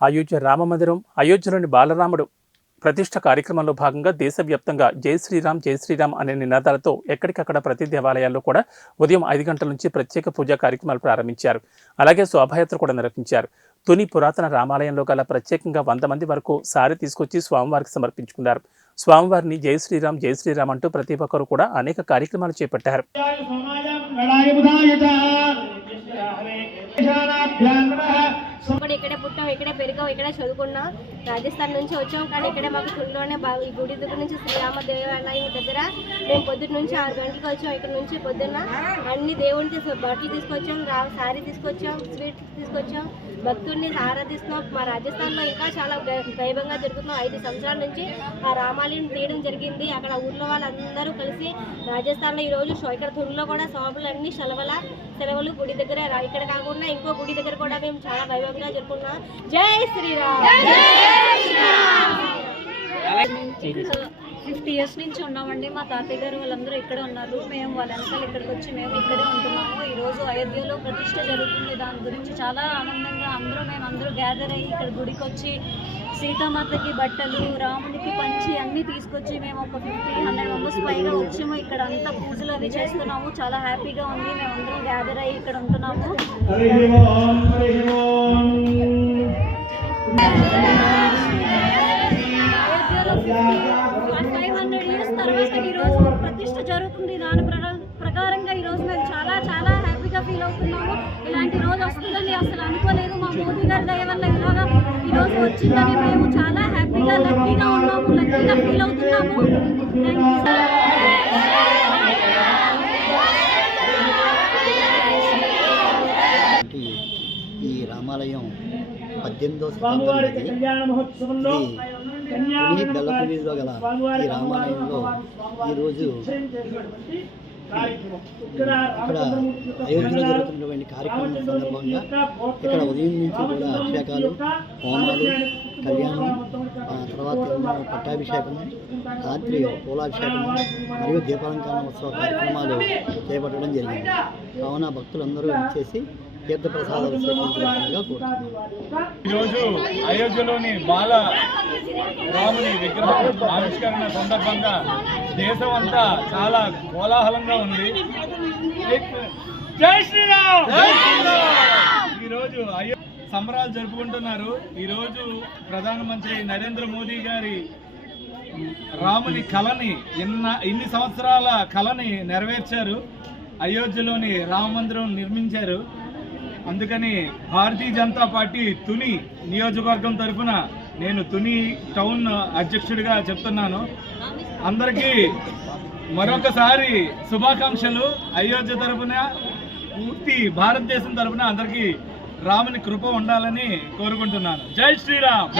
అయోధ్య రామమందిరం అయోధ్యలోని బాలరాముడు ప్రతిష్ట కార్యక్రమంలో భాగంగా దేశవ్యాప్తంగా జై శ్రీరామ్ జై శ్రీరామ్ అనే నినాదాలతో ఎక్కడికక్కడ ప్రతి దేవాలయాల్లో కూడా ఉదయం ఐదు గంటల నుంచి ప్రత్యేక పూజా కార్యక్రమాలు ప్రారంభించారు. అలాగే శోభాయాత్ర కూడా నిర్వహించారు. తుని పురాతన రామాలయంలో గల ప్రత్యేకంగా వంద మంది వరకు సారి తీసుకొచ్చి స్వామివారికి సమర్పించుకున్నారు. స్వామివారిని జై శ్రీరామ్ జై శ్రీరామ్ అంటూ ప్రతి ఒక్కరు కూడా అనేక కార్యక్రమాలు చేపట్టారు. ఇక్కడే పుట్టాం ఇక్కడే ఇక్కడ చదువుకున్నాం రాజస్థాన్ నుంచి వచ్చాం. కానీ ఇక్కడే మాకు తుల్లోనే బాగా ఈ గుడి దగ్గర నుంచి శ్రీరామ దేవాలయం దగ్గర మేము పొద్దున్న నుంచి ఆరు గంటలకు వచ్చాం. ఇక్కడ నుంచి పొద్దున్న అన్ని దేవుడిని బట్టలు తీసుకొచ్చాం రా సారీ తీసుకొచ్చాం స్వీట్ తీసుకొచ్చాం. భక్తుల్ని ఆరాధిస్తున్నాం. మా రాజస్థాన్లో ఇంకా చాలా వైభవంగా జరుగుతున్నాం ఐదు సంవత్సరాల నుంచి ఆ రామాలయం తీయడం జరిగింది. అక్కడ ఊర్లో వాళ్ళందరూ కలిసి రాజస్థాన్లో ఈ రోజు షో- ఇక్కడ తుల్లో కూడా శోభలు అన్ని సెలవుల సెలవులు గుడి దగ్గర ఇక్కడ కాకుండా ఇంకో గుడి దగ్గర కూడా మేము చాలా వైభవంగా జరుపుకున్నాం జై శ్రీరామ్! ఫిఫ్టీ ఇయర్స్ నుంచి ఉన్నామండి. మా తాతయ్య గారు వాళ్ళందరూ ఇక్కడ ఉన్నారు. మేము వాళ్ళ వెనకాల ఇక్కడికి వచ్చి మేము ఇక్కడే ఉంటున్నాము. ఈరోజు అయోధ్యలో ప్రతిష్ట జరుగుతుంది. దాని గురించి చాలా ఆనందంగా అందరూ మేము అందరూ గ్యాదర్ అయ్యి ఇక్కడ గుడికి వచ్చి సీతామాతకి బట్టలు రామునికి పంచి అన్నీ తీసుకొచ్చి మేము ఒక ఫిఫ్టీ హండ్రెడ్ మెంబర్స్ పైగా వచ్చాము. ఇక్కడ అంతా పూజలు అవి చేస్తున్నాము. చాలా హ్యాపీగా ఉంది. మేము అందరం గ్యాదర్ అయ్యి ఇక్కడ ఉంటున్నాము. ఫైవ్ హండ్రెడ్ ఇయర్స్ తర్వాత ఈరోజు ప్రతిష్ట జరుగుతుంది. దాని ప్రకా- ప్రకారంగా ఈరోజు మేము చాలా ఫీల్ అవుతున్నాము? ఇలాంటి రోజు వస్తుందని అసలు అనుకోలేదు. మా మోదీ గారి దయ వల్ల ఇలాగా ఈరోజు వచ్చిందని మేము చాలా హ్యాపీగా లక్కీగా ఉన్నాము లక్కీగా ఫీల్ అవుతున్నాము. ఈ రామాలయం పద్దెనిమిదవ బెల్లపల్లిలో గల ఈ రామాలయంలో ఈరోజు ఇక్కడ అయోధ్యలో జరుగుతున్నటువంటి కార్యక్రమం సందర్భంగా ఇక్కడ ఉదయం నుంచి కూడా అభిషేకాలు హోమాలు కళ్యాణం తర్వాత పట్టాభిషేకం రాత్రి పూలాభిషేకం మరియు దీపాలంకరణ ఉత్సవ కార్యక్రమాలు చేపట్టడం జరిగింది. కావున భక్తులందరూ వచ్చేసి ఈరోజు అయోధ్యలోని బాల రాముని విగ్రహం ఆవిష్కరణ సందర్భంగా దేశం అంతా చాలా కోలాహలంగా ఉంది. జై శ్రీరామ్! ఈరోజు అయో సంబరాలు జరుపుకుంటున్నారు. ఈరోజు ప్రధానమంత్రి నరేంద్ర మోదీ గారి రాముని కళని ఇన్న ఇన్ని సంవత్సరాల కళని నెరవేర్చారు. అయోధ్యలోని రామ మందిరం నిర్మించారు. అందుకని భారతీయ జనతా పార్టీ తుని నియోజకవర్గం తరఫున నేను తుని టౌన్ అధ్యక్షుడిగా చెప్తున్నాను. అందరికీ మరొకసారి శుభాకాంక్షలు. అయోధ్య తరఫున పూర్తి భారతదేశం తరఫున అందరికీ రాముని కృప ఉండాలని కోరుకుంటున్నాను. జై శ్రీరామ్!